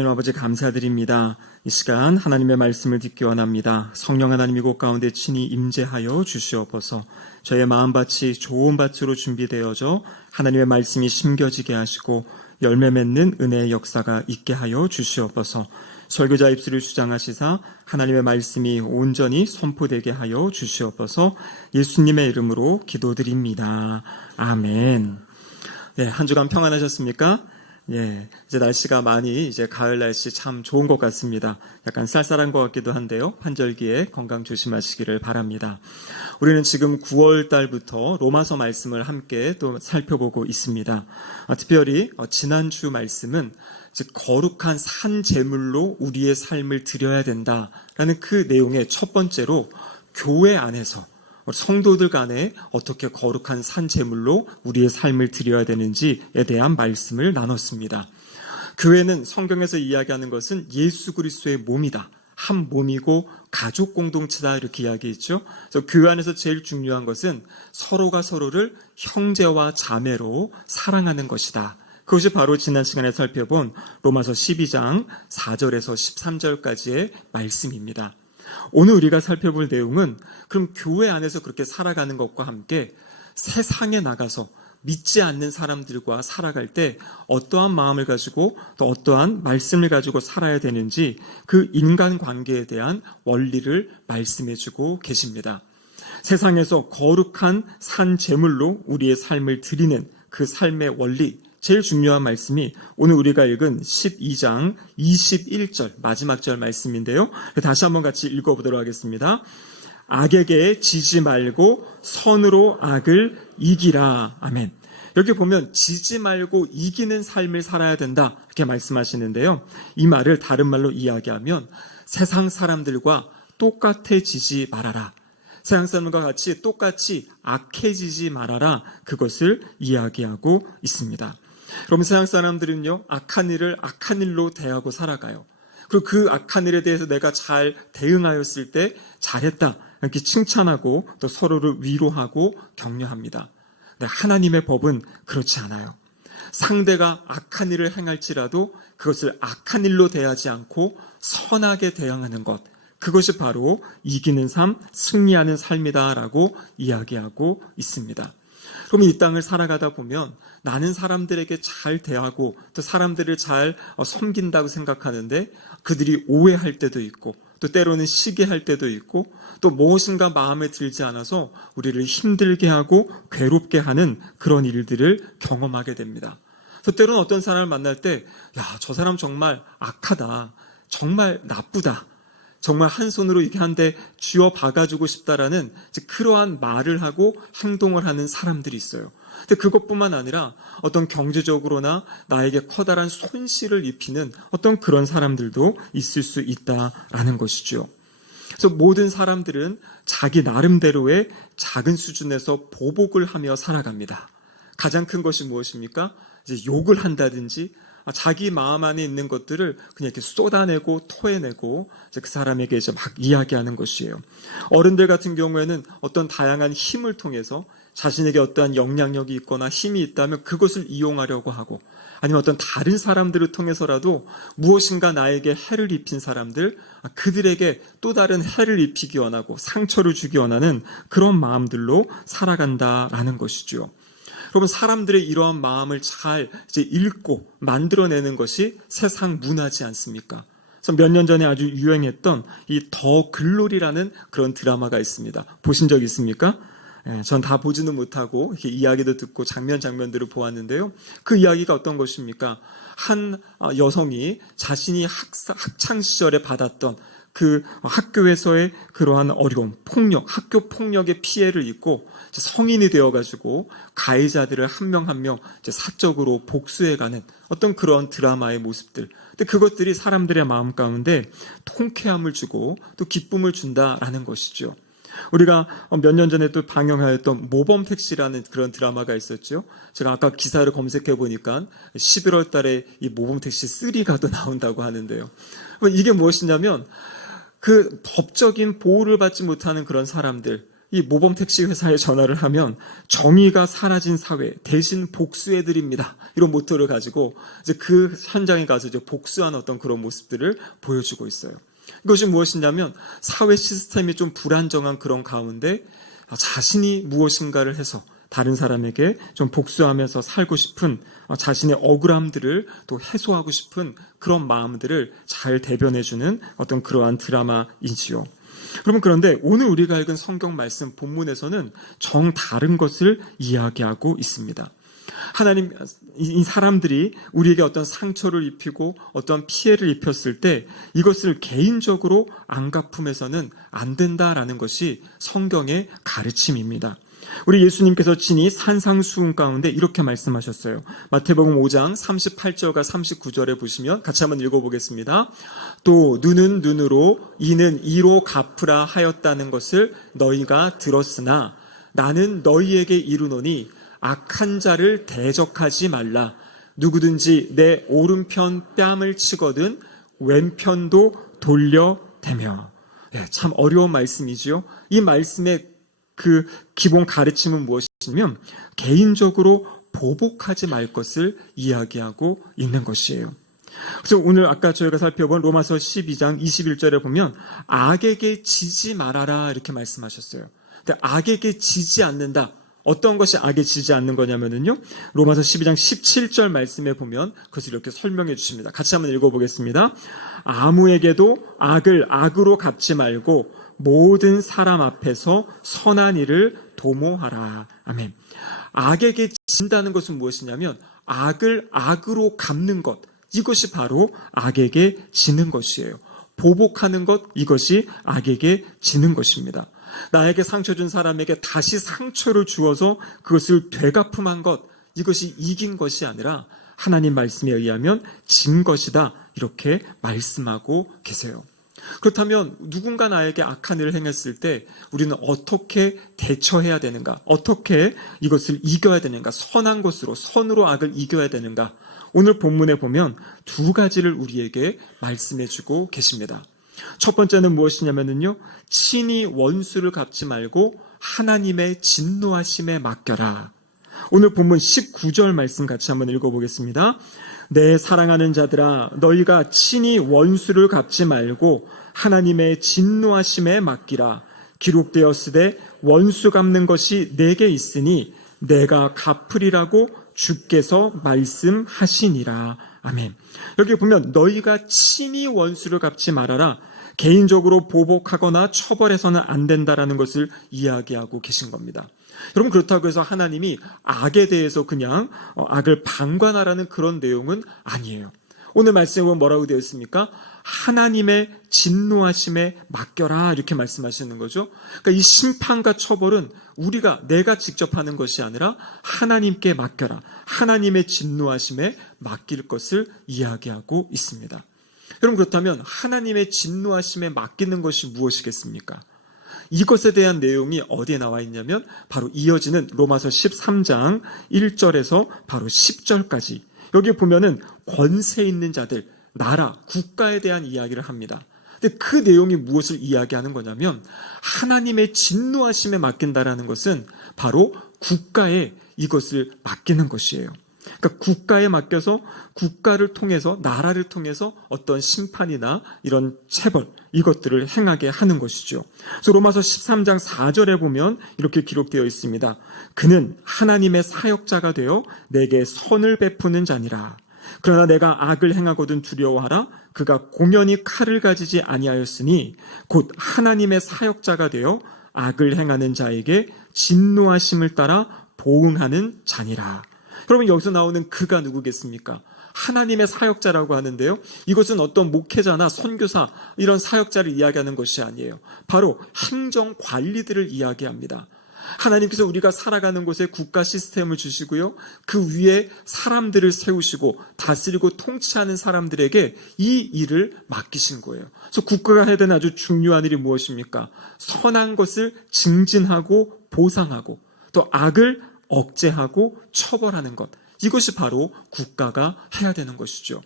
하나님 아버지 감사드립니다. 이 시간 하나님의 말씀을 듣기 원합니다. 성령 하나님 이곳 가운데 친히 임재하여 주시옵소서. 저의 마음밭이 좋은 밭으로 준비되어져 하나님의 말씀이 심겨지게 하시고 열매 맺는 은혜의 역사가 있게 하여 주시옵소서. 설교자 입술을 주장하시사 하나님의 말씀이 온전히 선포되게 하여 주시옵소서. 예수님의 이름으로 기도드립니다. 아멘. 네, 한 주간 평안하셨습니까? 이제 날씨가 많이 이제 가을 날씨 참 좋은 것 같습니다. 약간 쌀쌀한 것 같기도 한데요. 환절기에 건강 조심하시기를 바랍니다. 우리는 지금 9월 달부터 로마서 말씀을 함께 또 살펴보고 있습니다. 특별히 지난주 말씀은 즉 거룩한 산 제물로 우리의 삶을 드려야 된다라는 그 내용의 첫 번째로 교회 안에서 성도들 간에 어떻게 거룩한 산 제물로 우리의 삶을 드려야 되는지에 대한 말씀을 나눴습니다. 교회는 성경에서 이야기하는 것은 예수 그리스도의 몸이다. 한 몸이고 가족 공동체다 이렇게 이야기했죠. 그래서 교회 안에서 제일 중요한 것은 서로가 서로를 형제와 자매로 사랑하는 것이다. 그것이 바로 지난 시간에 살펴본 로마서 12장 4절에서 13절까지의 말씀입니다. 오늘 우리가 살펴볼 내용은 그럼 교회 안에서 그렇게 살아가는 것과 함께 세상에 나가서 믿지 않는 사람들과 살아갈 때 어떠한 마음을 가지고 또 어떠한 말씀을 가지고 살아야 되는지 그 인간관계에 대한 원리를 말씀해주고 계십니다. 세상에서 거룩한 산 제물로 우리의 삶을 드리는 그 삶의 원리, 제일 중요한 말씀이 오늘 우리가 읽은 12장 21절 마지막 절 말씀인데요. 다시 한번 같이 읽어보도록 하겠습니다. 악에게 지지 말고 선으로 악을 이기라. 아멘. 여기 보면 지지 말고 이기는 삶을 살아야 된다 이렇게 말씀하시는데요. 이 말을 다른 말로 이야기하면 세상 사람들과 똑같아지지 말아라. 세상 사람과 같이 똑같이 악해지지 말아라. 그것을 이야기하고 있습니다. 그럼 세상 사람들은요, 악한 일을 악한 일로 대하고 살아가요. 그리고 그 악한 일에 대해서 내가 잘 대응하였을 때 잘했다 이렇게 칭찬하고 또 서로를 위로하고 격려합니다. 근데 하나님의 법은 그렇지 않아요. 상대가 악한 일을 행할지라도 그것을 악한 일로 대하지 않고 선하게 대응하는 것, 그것이 바로 이기는 삶, 승리하는 삶이다라고 이야기하고 있습니다. 그럼 이 땅을 살아가다 보면 나는 사람들에게 잘 대하고 또 사람들을 잘 섬긴다고 생각하는데 그들이 오해할 때도 있고 또 때로는 시기할 때도 있고 또 무엇인가 마음에 들지 않아서 우리를 힘들게 하고 괴롭게 하는 그런 일들을 경험하게 됩니다. 그래서 때로는 어떤 사람을 만날 때 저 사람 정말 악하다, 정말 나쁘다, 정말 한 손으로 이렇게 한 대 쥐어 박아주고 싶다라는 그러한 말을 하고 행동을 하는 사람들이 있어요. 근데 그것뿐만 아니라 어떤 경제적으로나 나에게 커다란 손실을 입히는 어떤 그런 사람들도 있을 수 있다라는 것이죠. 그래서 모든 사람들은 자기 나름대로의 작은 수준에서 보복을 하며 살아갑니다. 가장 큰 것이 무엇입니까? 이제 욕을 한다든지 자기 마음 안에 있는 것들을 그냥 이렇게 쏟아내고 토해내고 그 사람에게 이제 막 이야기하는 것이에요. 어른들 같은 경우에는 어떤 다양한 힘을 통해서 자신에게 어떠한 영향력이 있거나 힘이 있다면 그것을 이용하려고 하고 아니면 어떤 다른 사람들을 통해서라도 무엇인가 나에게 해를 입힌 사람들, 그들에게 또 다른 해를 입히기 원하고 상처를 주기 원하는 그런 마음들로 살아간다라는 것이죠. 여러분, 사람들의 이러한 마음을 잘 이제 읽고 만들어내는 것이 세상 문화지 않습니까? 그래서 몇 년 전에 아주 유행했던 이 더 글로리라는 그런 드라마가 있습니다. 보신 적 있습니까? 전 다 보지는 못하고 이렇게 이야기도 듣고 장면들을 보았는데요. 그 이야기가 어떤 것입니까? 한 여성이 자신이 학창 시절에 받았던 그 학교에서의 그러한 어려움, 폭력, 학교 폭력의 피해를 입고 성인이 되어가지고 가해자들을 한 명 한 명 사적으로 복수해가는 어떤 그런 드라마의 모습들. 근데 그것들이 사람들의 마음 가운데 통쾌함을 주고 또 기쁨을 준다라는 것이죠. 우리가 몇 년 전에 또 방영하였던 모범택시라는 그런 드라마가 있었죠. 제가 아까 기사를 검색해 보니까 11월 달에 이 모범택시 3가 또 나온다고 하는데요. 이게 무엇이냐면 그 법적인 보호를 받지 못하는 그런 사람들, 이 모범 택시 회사에 전화를 하면 정의가 사라진 사회 대신 복수해드립니다. 이런 모토를 가지고 이제 그 현장에 가서 이제 복수하는 어떤 그런 모습들을 보여주고 있어요. 이것이 무엇이냐면 사회 시스템이 좀 불안정한 그런 가운데 자신이 무엇인가를 해서 다른 사람에게 좀 복수하면서 살고 싶은 자신의 억울함들을 또 해소하고 싶은 그런 마음들을 잘 대변해주는 어떤 그러한 드라마이지요. 여러분, 그런데 오늘 우리가 읽은 성경 말씀 본문에서는 정 다른 것을 이야기하고 있습니다. 하나님, 이 사람들이 우리에게 어떤 상처를 입히고 어떤 피해를 입혔을 때 이것을 개인적으로 안 갚으면서는 안 된다라는 것이 성경의 가르침입니다. 우리 예수님께서 친히 산상수훈 가운데 이렇게 말씀하셨어요. 마태복음 5장 38절과 39절에 보시면 같이 한번 읽어보겠습니다. 또 눈은 눈으로 이는 이로 갚으라 하였다는 것을 너희가 들었으나 나는 너희에게 이르노니 악한 자를 대적하지 말라. 누구든지 내 오른편 뺨을 치거든 왼편도 돌려대며. 참 어려운 말씀이지요. 이 말씀의 그 기본 가르침은 무엇이냐면 개인적으로 보복하지 말 것을 이야기하고 있는 것이에요. 그래서 오늘 아까 저희가 살펴본 로마서 12장 21절에 보면 악에게 지지 말아라 이렇게 말씀하셨어요. 근데 악에게 지지 않는다. 어떤 것이 악에 지지 않는 거냐면요. 로마서 12장 17절 말씀에 보면 그것을 이렇게 설명해 주십니다. 같이 한번 읽어보겠습니다. 아무에게도 악을 악으로 갚지 말고 모든 사람 앞에서 선한 일을 도모하라. 아멘. 악에게 진다는 것은 무엇이냐면 악을 악으로 갚는 것. 이것이 바로 악에게 지는 것이에요. 보복하는 것, 이것이 악에게 지는 것입니다. 나에게 상처 준 사람에게 다시 상처를 주어서 그것을 되갚음한 것, 이것이 이긴 것이 아니라 하나님 말씀에 의하면 진 것이다. 이렇게 말씀하고 계세요. 그렇다면 누군가 나에게 악한 일을 행했을 때 우리는 어떻게 대처해야 되는가? 어떻게 이것을 이겨야 되는가? 선한 것으로, 선으로 악을 이겨야 되는가? 오늘 본문에 보면 두 가지를 우리에게 말씀해주고 계십니다. 첫 번째는 무엇이냐면요, 친히 원수를 갚지 말고 하나님의 진노하심에 맡겨라. 오늘 본문 19절 말씀 같이 한번 읽어보겠습니다. 내 사랑하는 자들아, 너희가 친히 원수를 갚지 말고 하나님의 진노하심에 맡기라. 기록되었으되 원수 갚는 것이 내게 있으니 내가 갚으리라고 주께서 말씀하시니라. 아멘. 여기 보면 너희가 친히 원수를 갚지 말아라. 개인적으로 보복하거나 처벌해서는 안 된다라는 것을 이야기하고 계신 겁니다. 여러분, 그렇다고 해서 하나님이 악에 대해서 그냥 악을 방관하라는 그런 내용은 아니에요. 오늘 말씀에 보면 뭐라고 되어 있습니까? 하나님의 진노하심에 맡겨라 이렇게 말씀하시는 거죠. 그러니까 이 심판과 처벌은 내가 직접 하는 것이 아니라 하나님께 맡겨라. 하나님의 진노하심에 맡길 것을 이야기하고 있습니다. 여러분, 그렇다면 하나님의 진노하심에 맡기는 것이 무엇이겠습니까? 이것에 대한 내용이 어디에 나와 있냐면 바로 이어지는 로마서 13장 1절에서 바로 10절까지 여기 보면은 권세 있는 자들, 나라, 국가에 대한 이야기를 합니다. 근데 그 내용이 무엇을 이야기하는 거냐면 하나님의 진노하심에 맡긴다라는 것은 바로 국가에 이것을 맡기는 것이에요. 그러니까 국가에 맡겨서 국가를 통해서, 나라를 통해서 어떤 심판이나 이런 체벌, 이것들을 행하게 하는 것이죠. 그래서 로마서 13장 4절에 보면 이렇게 기록되어 있습니다. 그는 하나님의 사역자가 되어 내게 선을 베푸는 자니라. 그러나 내가 악을 행하거든 두려워하라. 그가 공연히 칼을 가지지 아니하였으니 곧 하나님의 사역자가 되어 악을 행하는 자에게 진노하심을 따라 보응하는 자니라. 여러분, 여기서 나오는 그가 누구겠습니까? 하나님의 사역자라고 하는데요. 이것은 어떤 목회자나 선교사 이런 사역자를 이야기하는 것이 아니에요. 바로 행정관리들을 이야기합니다. 하나님께서 우리가 살아가는 곳에 국가 시스템을 주시고요. 그 위에 사람들을 세우시고 다스리고 통치하는 사람들에게 이 일을 맡기신 거예요. 그래서 국가가 해야 되는 아주 중요한 일이 무엇입니까? 선한 것을 증진하고 보상하고 또 악을 억제하고 처벌하는 것. 이것이 바로 국가가 해야 되는 것이죠.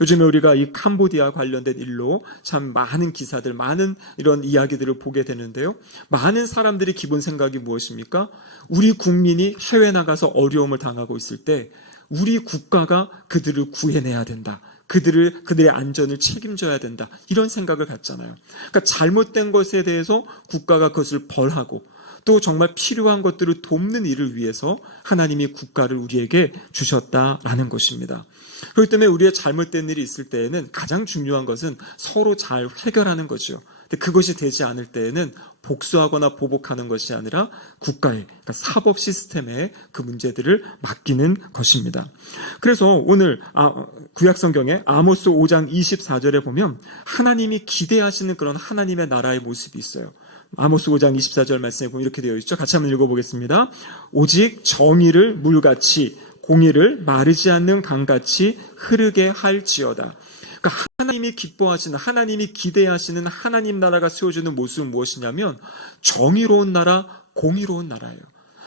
요즘에 우리가 이 캄보디아 관련된 일로 참 많은 기사들, 많은 이런 이야기들을 보게 되는데요. 많은 사람들이 기본 생각이 무엇입니까? 우리 국민이 해외 나가서 어려움을 당하고 있을 때 우리 국가가 그들을 구해내야 된다. 그들의 안전을 책임져야 된다. 이런 생각을 갖잖아요. 그러니까 잘못된 것에 대해서 국가가 그것을 벌하고 또 정말 필요한 것들을 돕는 일을 위해서 하나님이 국가를 우리에게 주셨다라는 것입니다. 그렇기 때문에 우리의 잘못된 일이 있을 때에는 가장 중요한 것은 서로 잘 해결하는 거죠. 근데 그것이 되지 않을 때에는 복수하거나 보복하는 것이 아니라 국가의, 그러니까 사법 시스템에 그 문제들을 맡기는 것입니다. 그래서 오늘 구약성경에 아모스 5장 24절에 보면 하나님이 기대하시는 그런 하나님의 나라의 모습이 있어요. 아모스 5장 24절 말씀에 보면 이렇게 되어 있죠. 같이 한번 읽어보겠습니다. 오직 정의를 물같이 공의를 마르지 않는 강같이 흐르게 할지어다. 그러니까 하나님이 기뻐하시는, 하나님이 기대하시는 하나님 나라가 세워지는 모습은 무엇이냐면 정의로운 나라, 공의로운 나라예요.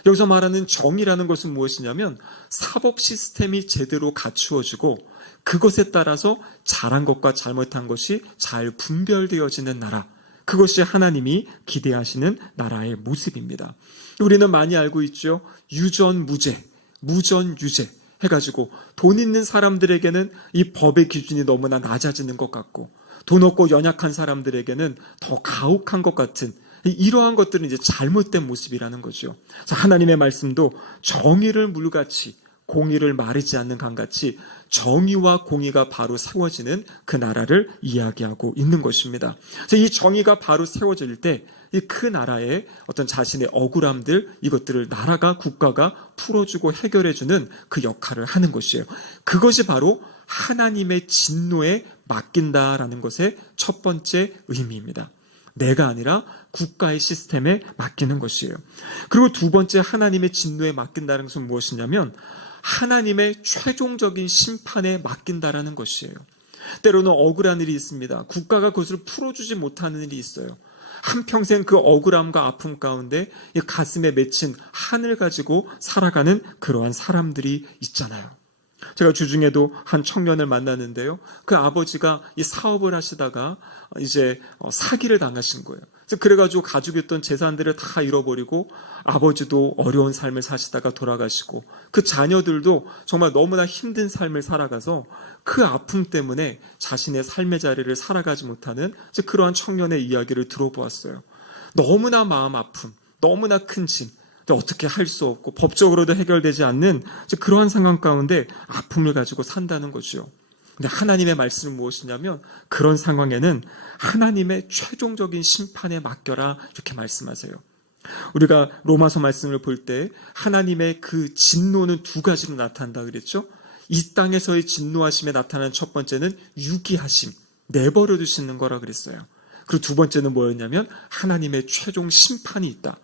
여기서 말하는 정의라는 것은 무엇이냐면 사법 시스템이 제대로 갖추어지고 그것에 따라서 잘한 것과 잘못한 것이 잘 분별되어지는 나라. 그것이 하나님이 기대하시는 나라의 모습입니다. 우리는 많이 알고 있죠. 유전무죄, 무전유죄 해가지고 돈 있는 사람들에게는 이 법의 기준이 너무나 낮아지는 것 같고 돈 없고 연약한 사람들에게는 더 가혹한 것 같은 이러한 것들은 이제 잘못된 모습이라는 거죠. 그래서 하나님의 말씀도 정의를 물같이 공의를 마르지 않는 강같이 정의와 공의가 바로 세워지는 그 나라를 이야기하고 있는 것입니다. 그래서 이 정의가 바로 세워질 때 이 그 나라의 어떤 자신의 억울함들 이것들을 나라가 국가가 풀어주고 해결해주는 그 역할을 하는 것이에요. 그것이 바로 하나님의 진노에 맡긴다라는 것의 첫 번째 의미입니다. 내가 아니라 국가의 시스템에 맡기는 것이에요. 그리고 두 번째 하나님의 진노에 맡긴다는 것은 무엇이냐면 하나님의 최종적인 심판에 맡긴다라는 것이에요. 때로는 억울한 일이 있습니다. 국가가 그것을 풀어주지 못하는 일이 있어요. 한평생 그 억울함과 아픔 가운데 가슴에 맺힌 한을 가지고 살아가는 그러한 사람들이 있잖아요. 제가 주중에도 한 청년을 만났는데요. 그 아버지가 이 사업을 하시다가 이제 사기를 당하신 거예요. 그래가지고 가지고 있던 재산들을 다 잃어버리고 아버지도 어려운 삶을 사시다가 돌아가시고 그 자녀들도 정말 너무나 힘든 삶을 살아가서 그 아픔 때문에 자신의 삶의 자리를 살아가지 못하는 그러한 청년의 이야기를 들어보았어요. 너무나 마음 아픔, 너무나 큰 짐, 어떻게 할 수 없고 법적으로도 해결되지 않는 그러한 상황 가운데 아픔을 가지고 산다는 거죠. 근데 하나님의 말씀은 무엇이냐면 그런 상황에는 하나님의 최종적인 심판에 맡겨라 이렇게 말씀하세요. 우리가 로마서 말씀을 볼 때 하나님의 그 진노는 두 가지로 나타난다 그랬죠. 이 땅에서의 진노하심에 나타나는 첫 번째는 유기하심, 내버려 두시는 거라 그랬어요. 그리고 두 번째는 뭐였냐면 하나님의 최종 심판이 있다.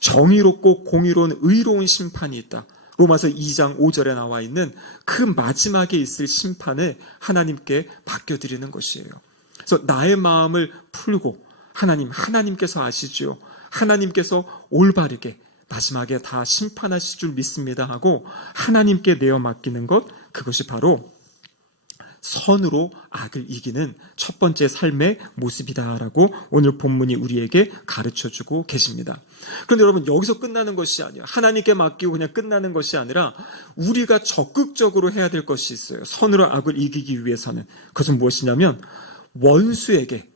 정의롭고 공의로운 의로운 심판이 있다. 로마서 2장 5절에 나와 있는 그 마지막에 있을 심판을 하나님께 맡겨드리는 것이에요. 그래서 나의 마음을 풀고 하나님께서 아시죠. 하나님께서 올바르게 마지막에 다 심판하실 줄 믿습니다 하고 하나님께 내어 맡기는 것, 그것이 바로 선으로 악을 이기는 첫 번째 삶의 모습이다라고 오늘 본문이 우리에게 가르쳐주고 계십니다. 그런데 여러분 여기서 끝나는 것이 아니에요. 하나님께 맡기고 그냥 끝나는 것이 아니라 우리가 적극적으로 해야 될 것이 있어요. 선으로 악을 이기기 위해서는. 그것은 무엇이냐면 원수에게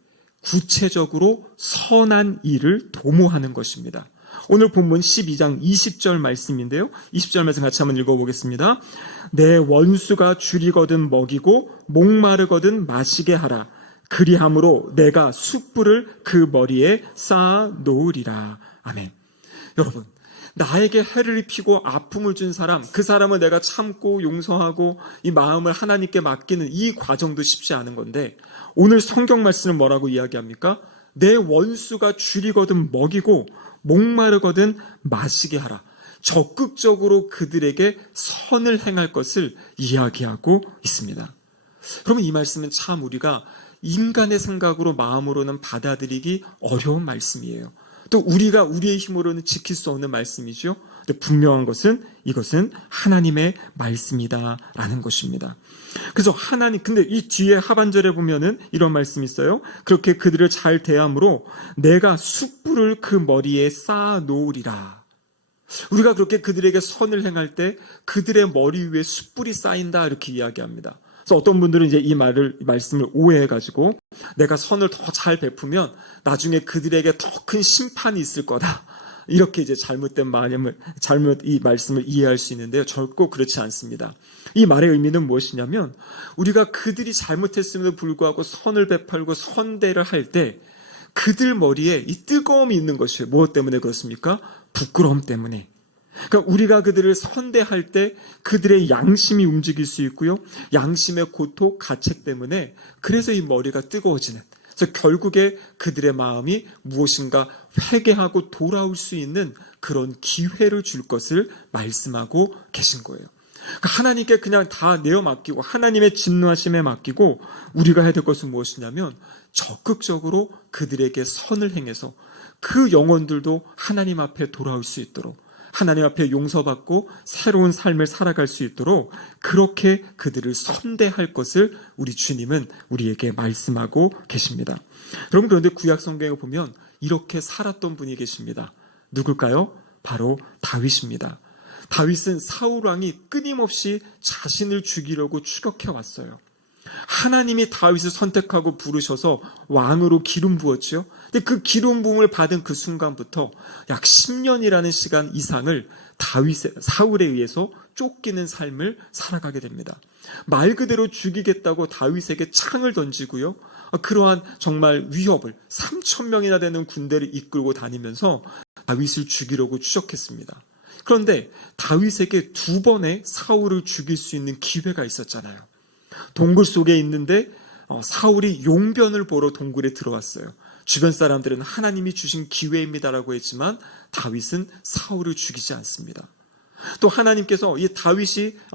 구체적으로 선한 일을 도모하는 것입니다. 오늘 본문 12장 20절 말씀인데요. 20절 말씀 같이 한번 읽어보겠습니다. 내 원수가 줄이거든 먹이고 목마르거든 마시게 하라. 그리함으로 내가 숯불을 그 머리에 쌓아 놓으리라. 아멘. 여러분, 나에게 해를 입히고 아픔을 준 사람, 그 사람을 내가 참고 용서하고 이 마음을 하나님께 맡기는 이 과정도 쉽지 않은 건데 오늘 성경 말씀은 뭐라고 이야기합니까? 내 원수가 줄이거든 먹이고 목마르거든 마시게 하라. 적극적으로 그들에게 선을 행할 것을 이야기하고 있습니다. 그러면 이 말씀은 참 우리가 인간의 생각으로 마음으로는 받아들이기 어려운 말씀이에요. 또 우리가 우리의 힘으로는 지킬 수 없는 말씀이죠. 근데 분명한 것은 이것은 하나님의 말씀이다라는 것입니다. 그래서 근데 이 뒤에 하반절에 보면은 이런 말씀이 있어요. 그렇게 그들을 잘 대함으로 내가 숯불을 그 머리에 쌓아 놓으리라. 우리가 그렇게 그들에게 선을 행할 때 그들의 머리 위에 숯불이 쌓인다 이렇게 이야기합니다. 그래서 어떤 분들은 이제 이 말씀을 오해해가지고 내가 선을 더 잘 베푸면 나중에 그들에게 더 큰 심판이 있을 거다. 이렇게 이제 잘못 이 말씀을 이해할 수 있는데요. 결코 그렇지 않습니다. 이 말의 의미는 무엇이냐면 우리가 그들이 잘못했음에도 불구하고 선을 베풀고 선대를 할 때 그들 머리에 이 뜨거움이 있는 것이에요. 무엇 때문에 그렇습니까? 부끄러움 때문에. 그러니까 우리가 그들을 선대할 때 그들의 양심이 움직일 수 있고요. 양심의 고통, 가책 때문에 그래서 이 머리가 뜨거워지는. 그래서 결국에 그들의 마음이 무엇인가 회개하고 돌아올 수 있는 그런 기회를 줄 것을 말씀하고 계신 거예요. 그러니까 하나님께 그냥 다 내어 맡기고 하나님의 진노하심에 맡기고 우리가 해야 될 것은 무엇이냐면 적극적으로 그들에게 선을 행해서 그 영혼들도 하나님 앞에 돌아올 수 있도록 하나님 앞에 용서받고 새로운 삶을 살아갈 수 있도록 그렇게 그들을 선대할 것을 우리 주님은 우리에게 말씀하고 계십니다. 여러분 그런데 구약 성경에 보면 이렇게 살았던 분이 계십니다. 누굴까요? 바로 다윗입니다. 다윗은 사울 왕이 끊임없이 자신을 죽이려고 추격해 왔어요. 하나님이 다윗을 선택하고 부르셔서 왕으로 기름 부었죠. 근데 그 기름 부음을 받은 그 순간부터 약 10년이라는 시간 이상을 사울에 의해서 쫓기는 삶을 살아가게 됩니다. 말 그대로 죽이겠다고 다윗에게 창을 던지고요. 그러한 정말 위협을 3,000명이나 되는 군대를 이끌고 다니면서 다윗을 죽이려고 추적했습니다. 그런데 다윗에게 2번의 사울을 죽일 수 있는 기회가 있었잖아요. 동굴 속에 있는데 사울이 용변을 보러 동굴에 들어왔어요. 주변 사람들은 하나님이 주신 기회입니다라고 했지만 다윗은 사울을 죽이지 않습니다. 또 하나님께서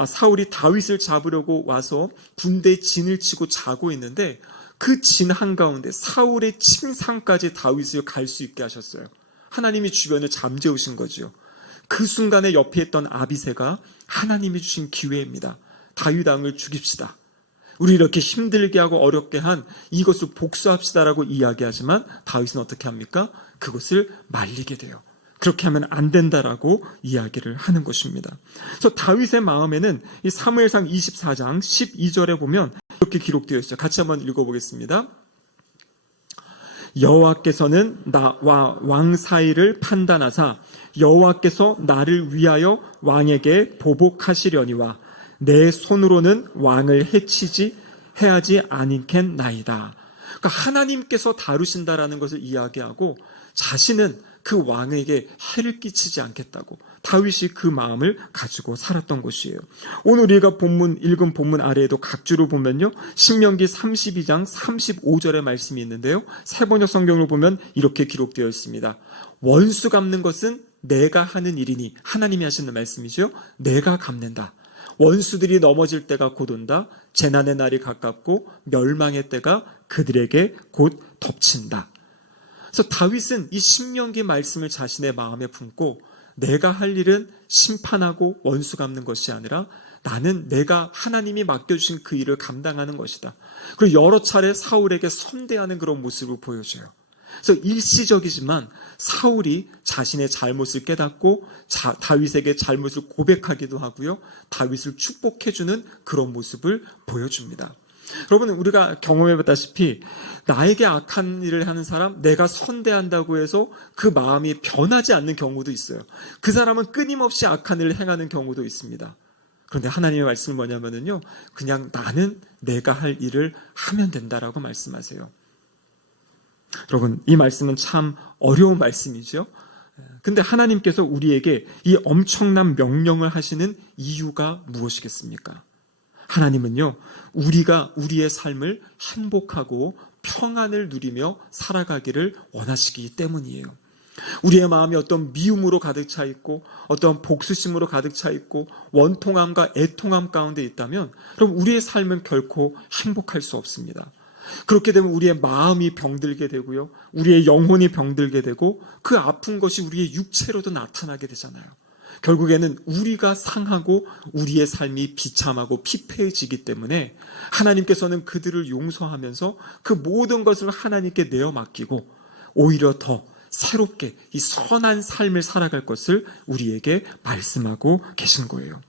사울이 다윗을 잡으려고 와서 군대에 진을 치고 자고 있는데 그 진 한가운데 사울의 침상까지 다윗을 갈 수 있게 하셨어요. 하나님이 주변을 잠재우신 거죠. 그 순간에 옆에 있던 아비새가 하나님이 주신 기회입니다. 다윗 왕을 죽입시다. 우리 이렇게 힘들게 하고 어렵게 한 이것을 복수합시다라고 이야기하지만 다윗은 어떻게 합니까? 그것을 말리게 돼요. 그렇게 하면 안 된다라고 이야기를 하는 것입니다. 그래서 다윗의 마음에는 이 사무엘상 24장 12절에 보면 이렇게 기록되어 있어요. 같이 한번 읽어보겠습니다. 여호와께서는 나와 왕 사이를 판단하사 여호와께서 나를 위하여 왕에게 보복하시려니와 내 손으로는 왕을 해하지 아니겠나이다. 그러니까 하나님께서 다루신다라는 것을 이야기하고 자신은 그 왕에게 해를 끼치지 않겠다고 다윗이 그 마음을 가지고 살았던 것이에요. 오늘 우리가 읽은 본문 아래에도 각주로 보면요. 신명기 32장 35절의 말씀이 있는데요. 세번역 성경을 보면 이렇게 기록되어 있습니다. 원수 갚는 것은 내가 하는 일이니 하나님이 하시는 말씀이죠. 내가 갚는다. 원수들이 넘어질 때가 곧 온다. 재난의 날이 가깝고 멸망의 때가 그들에게 곧 덮친다. 그래서 다윗은 이 신명기 말씀을 자신의 마음에 품고 내가 할 일은 심판하고 원수 갚는 것이 아니라 나는 내가 하나님이 맡겨주신 그 일을 감당하는 것이다. 그리고 여러 차례 사울에게 선대하는 그런 모습을 보여줘요. 그래서 일시적이지만 사울이 자신의 잘못을 깨닫고 다윗에게 잘못을 고백하기도 하고요. 다윗을 축복해주는 그런 모습을 보여줍니다. 여러분 우리가 경험해봤다시피 나에게 악한 일을 하는 사람 내가 선대한다고 해서 그 마음이 변하지 않는 경우도 있어요. 그 사람은 끊임없이 악한 일을 행하는 경우도 있습니다. 그런데 하나님의 말씀은 뭐냐면요. 그냥 나는 내가 할 일을 하면 된다라고 말씀하세요. 여러분 이 말씀은 참 어려운 말씀이죠. 근데 하나님께서 우리에게 이 엄청난 명령을 하시는 이유가 무엇이겠습니까? 하나님은요, 우리가 우리의 삶을 행복하고 평안을 누리며 살아가기를 원하시기 때문이에요. 우리의 마음이 어떤 미움으로 가득 차 있고 어떤 복수심으로 가득 차 있고 원통함과 애통함 가운데 있다면 그럼 우리의 삶은 결코 행복할 수 없습니다. 그렇게 되면 우리의 마음이 병들게 되고요. 우리의 영혼이 병들게 되고 그 아픈 것이 우리의 육체로도 나타나게 되잖아요. 결국에는 우리가 상하고 우리의 삶이 비참하고 피폐해지기 때문에 하나님께서는 그들을 용서하면서 그 모든 것을 하나님께 내어 맡기고 오히려 더 새롭게 이 선한 삶을 살아갈 것을 우리에게 말씀하고 계신 거예요.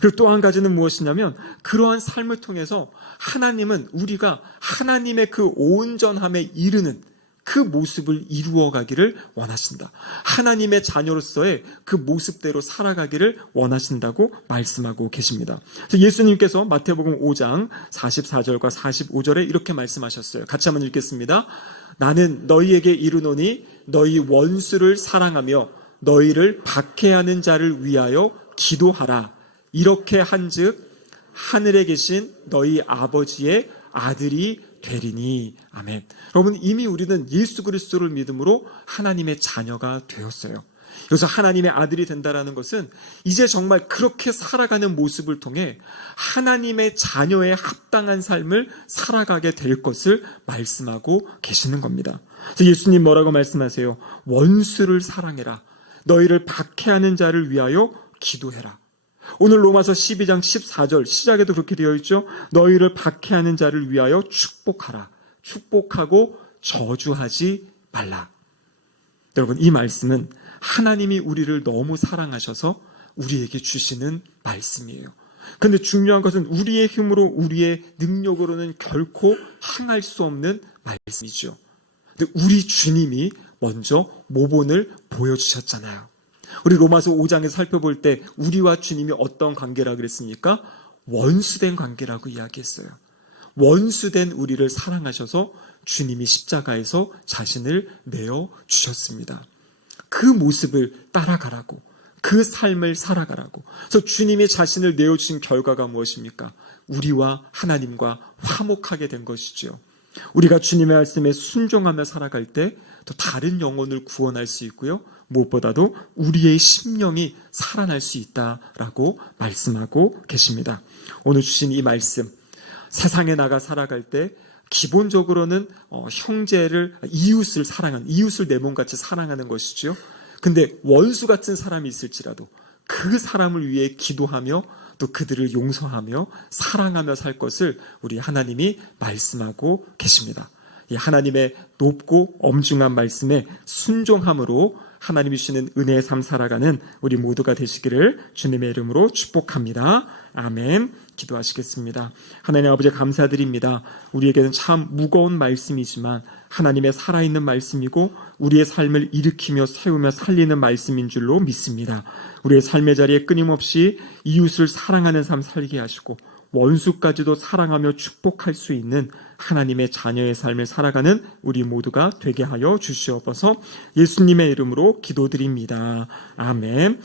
그리고 또 한 가지는 무엇이냐면 그러한 삶을 통해서 하나님은 우리가 하나님의 그 온전함에 이르는 그 모습을 이루어가기를 원하신다. 하나님의 자녀로서의 그 모습대로 살아가기를 원하신다고 말씀하고 계십니다. 예수님께서 마태복음 5장 44절과 45절에 이렇게 말씀하셨어요. 같이 한번 읽겠습니다. 나는 너희에게 이르노니 너희 원수를 사랑하며 너희를 박해하는 자를 위하여 기도하라. 이렇게 한즉 하늘에 계신 너희 아버지의 아들이 되리니. 아멘. 여러분, 이미 우리는 예수 그리스도를 믿음으로 하나님의 자녀가 되었어요. 여기서 하나님의 아들이 된다는 것은 이제 정말 그렇게 살아가는 모습을 통해 하나님의 자녀에 합당한 삶을 살아가게 될 것을 말씀하고 계시는 겁니다. 예수님 뭐라고 말씀하세요? 원수를 사랑해라. 너희를 박해하는 자를 위하여 기도해라. 오늘 로마서 12장 14절 시작에도 그렇게 되어 있죠. 너희를 박해하는 자를 위하여 축복하라. 축복하고 저주하지 말라. 여러분, 이 말씀은 하나님이 우리를 너무 사랑하셔서 우리에게 주시는 말씀이에요. 그런데 중요한 것은 우리의 힘으로 우리의 능력으로는 결코 행할 수 없는 말씀이죠. 근데 우리 주님이 먼저 모본을 보여주셨잖아요. 우리 로마서 5장에서 살펴볼 때 우리와 주님이 어떤 관계라고 그랬습니까? 원수된 관계라고 이야기했어요. 원수된 우리를 사랑하셔서 주님이 십자가에서 자신을 내어주셨습니다. 그 모습을 따라가라고, 그 삶을 살아가라고. 그래서 주님이 자신을 내어주신 결과가 무엇입니까? 우리와 하나님과 화목하게 된 것이죠. 우리가 주님의 말씀에 순종하며 살아갈 때 또 다른 영혼을 구원할 수 있고요. 무엇보다도 우리의 심령이 살아날 수 있다라고 말씀하고 계십니다. 오늘 주신 이 말씀, 세상에 나가 살아갈 때 기본적으로는 형제를, 이웃을 사랑하는, 이웃을 내 몸같이 사랑하는 것이죠. 근데 원수 같은 사람이 있을지라도 그 사람을 위해 기도하며 또 그들을 용서하며 사랑하며 살 것을 우리 하나님이 말씀하고 계십니다. 이 하나님의 높고 엄중한 말씀에 순종함으로 하나님이 주시는 은혜의 삶 살아가는 우리 모두가 되시기를 주님의 이름으로 축복합니다. 아멘. 기도하시겠습니다. 하나님 아버지 감사드립니다. 우리에게는 참 무거운 말씀이지만 하나님의 살아있는 말씀이고 우리의 삶을 일으키며 세우며 살리는 말씀인 줄로 믿습니다. 우리의 삶의 자리에 끊임없이 이웃을 사랑하는 삶 살게 하시고 원수까지도 사랑하며 축복할 수 있는 하나님의 자녀의 삶을 살아가는 우리 모두가 되게 하여 주시옵소서. 예수님의 이름으로 기도드립니다. 아멘.